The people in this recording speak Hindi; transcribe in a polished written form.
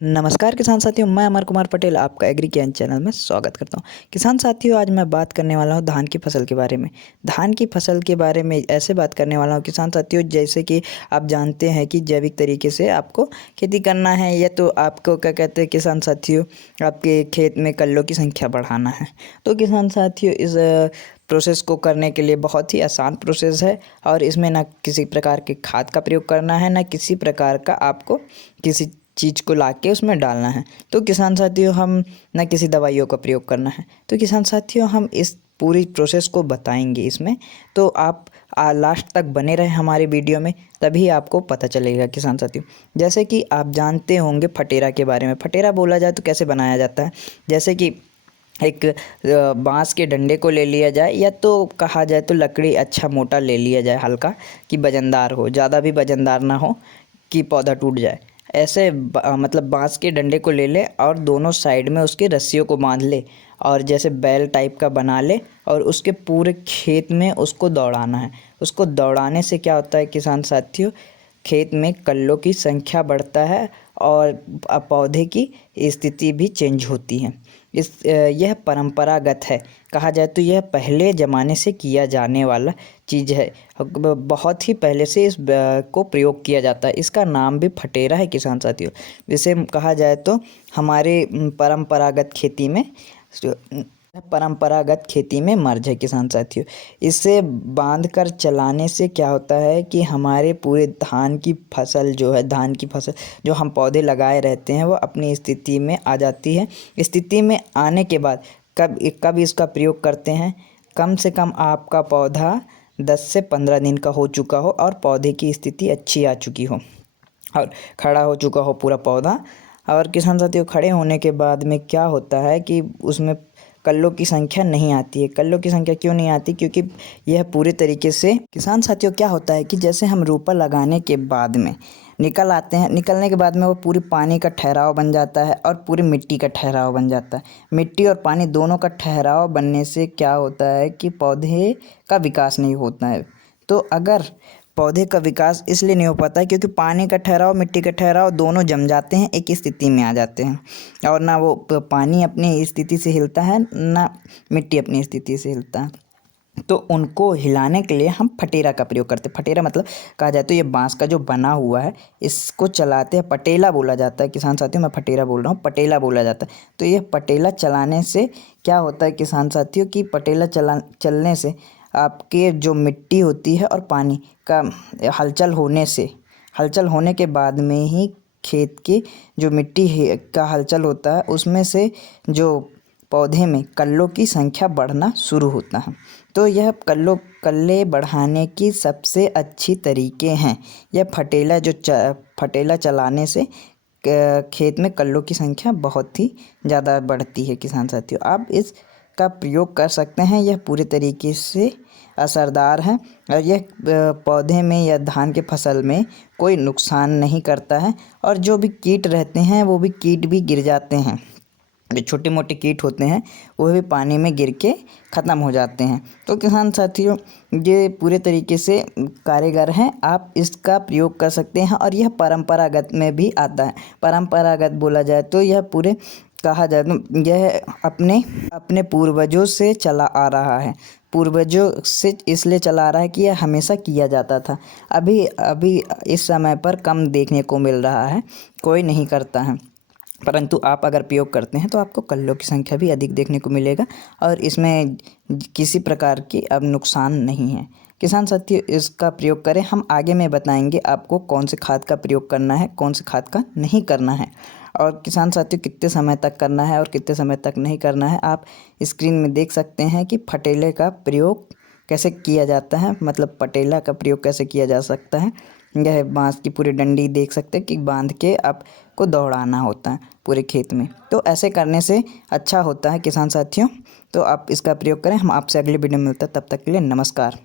नमस्कार किसान साथियों, मैं अमर कुमार पटेल आपका एग्री ज्ञान चैनल में स्वागत करता हूं। किसान साथियों, आज मैं बात करने वाला हूं धान की फसल के बारे में। धान की फसल के बारे में ऐसे बात करने वाला हूं किसान साथियों, जैसे कि आप जानते हैं कि जैविक तरीके से आपको खेती करना है, या तो आपको क्या कहते हैं किसान साथियों, आपके खेत में कल्लों की संख्या बढ़ाना है। तो किसान साथियों, इस प्रोसेस को करने के लिए बहुत ही आसान प्रोसेस है, और इसमें ना किसी प्रकार के खाद का प्रयोग करना है, ना किसी प्रकार का आपको किसी चीज़ को लाके उसमें डालना है। तो किसान साथियों, हम ना किसी दवाइयों का प्रयोग करना है। तो किसान साथियों, हम इस पूरी प्रोसेस को बताएंगे इसमें। तो आप लास्ट तक बने रहे हमारे वीडियो में, तभी आपको पता चलेगा किसान साथियों। जैसे कि आप जानते होंगे फटेरा के बारे में। फटेरा बोला जाए तो कैसे बनाया जाता है, जैसे कि एक बांस के डंडे को ले लिया जाए, या तो कहा जाए तो लकड़ी अच्छा मोटा ले लिया जाए, हल्का कि वजनदार हो, ज़्यादा भी वजनदार ना हो कि पौधा टूट जाए। ऐसे मतलब बांस के डंडे को ले ले और दोनों साइड में उसके रस्सियों को बांध ले, और जैसे बैल टाइप का बना ले, और उसके पूरे खेत में उसको दौड़ाना है। उसको दौड़ाने से क्या होता है किसान साथियों, खेत में कल्लों की संख्या बढ़ता है, और पौधे की स्थिति भी चेंज होती है। यह परंपरागत है, कहा जाए तो यह पहले ज़माने से किया जाने वाला चीज़ है। बहुत ही पहले से इस को प्रयोग किया जाता है। इसका नाम भी फटेरा है किसान साथियों। इसे कहा जाए तो हमारे परंपरागत खेती में मर्ज है किसान साथियों। इसे बांध कर चलाने से क्या होता है कि हमारे पूरे धान की फसल जो हम पौधे लगाए रहते हैं, वो अपनी स्थिति में आ जाती है। स्थिति में आने के बाद कब इसका प्रयोग करते हैं, कम से कम आपका पौधा 10 से 15 दिन का हो चुका हो, और पौधे की स्थिति अच्छी आ चुकी हो, और खड़ा हो चुका हो पूरा पौधा। और किसान साथियों, खड़े होने के बाद में क्या होता है कि उसमें कल्लों की संख्या नहीं आती है। कल्लों की संख्या क्यों नहीं आती? क्योंकि यह पूरे तरीके से किसान साथियों, क्या होता है कि जैसे हम रोपा लगाने के बाद में निकल आते हैं, निकलने के बाद में वो पूरी पानी का ठहराव बन जाता है, और पूरी मिट्टी का ठहराव बन जाता है। मिट्टी और पानी दोनों का ठहराव बनने से क्या होता है कि पौधे का विकास नहीं होता है। तो अगर पौधे का विकास इसलिए नहीं हो पाता है क्योंकि पानी का ठहराव, मिट्टी का ठहराव दोनों जम जाते हैं, एक स्थिति में आ जाते हैं, और ना वो पानी अपनी स्थिति से हिलता है, ना मिट्टी अपनी स्थिति से हिलता है। तो उनको हिलाने के लिए हम फटेरा का प्रयोग करते हैं। फटेरा मतलब कहा जाए तो ये बांस का जो बना हुआ है, इसको चलाते हैं। पटेला बोला जाता है किसान साथियों, मैं फटेरा बोल रहा हूँ, पटेला बोला जाता है। तो ये पटेला चलाने से क्या होता है किसान साथियों, कि पटेला चलने से आपके जो मिट्टी होती है और पानी का हलचल होने के बाद में ही खेत की जो मिट्टी है का हलचल होता है, उसमें से जो पौधे में कल्लों की संख्या बढ़ना शुरू होता है। तो यह कल्ले बढ़ाने की सबसे अच्छी तरीके हैं। यह फटेला चलाने से खेत में कल्लों की संख्या बहुत ही ज़्यादा बढ़ती है किसान साथियों। आप इसका प्रयोग कर सकते हैं, यह पूरे तरीके से असरदार है, और यह पौधे में या धान के फसल में कोई नुकसान नहीं करता है। और जो भी कीट रहते हैं, वो भी कीट भी गिर जाते हैं। जो छोटे मोटे कीट होते हैं, वो भी पानी में गिर के ख़त्म हो जाते हैं। तो किसान साथियों, ये पूरे तरीके से कारगर हैं, आप इसका प्रयोग कर सकते हैं। और यह परंपरागत में भी आता है। परंपरागत बोला जाए तो यह पूरे कहा जाए तो यह अपने पूर्वजों से चला आ रहा है। पूर्वजों से इसलिए चला आ रहा है कि यह हमेशा किया जाता था। अभी इस समय पर कम देखने को मिल रहा है, कोई नहीं करता है। परंतु आप अगर प्रयोग करते हैं तो आपको कल्लों की संख्या भी अधिक देखने को मिलेगा, और इसमें किसी प्रकार की अब नुकसान नहीं है। किसान साथियों, इसका प्रयोग करें। हम आगे में बताएंगे आपको कौन से खाद का प्रयोग करना है, कौन से खाद का नहीं करना है, और किसान साथियों कितने समय तक करना है और कितने समय तक नहीं करना है। आप स्क्रीन में देख सकते हैं कि फटेले का प्रयोग कैसे किया जाता है, मतलब पटेला का प्रयोग कैसे किया जा सकता है। यह बांस की पूरी डंडी देख सकते हैं कि बांध के आपको दौड़ाना होता है पूरे खेत में। तो ऐसे करने से अच्छा होता है किसान साथियों। तो आप इसका प्रयोग करें। हम आपसे अगले वीडियो में मिलते हैं, तब तक के लिए नमस्कार।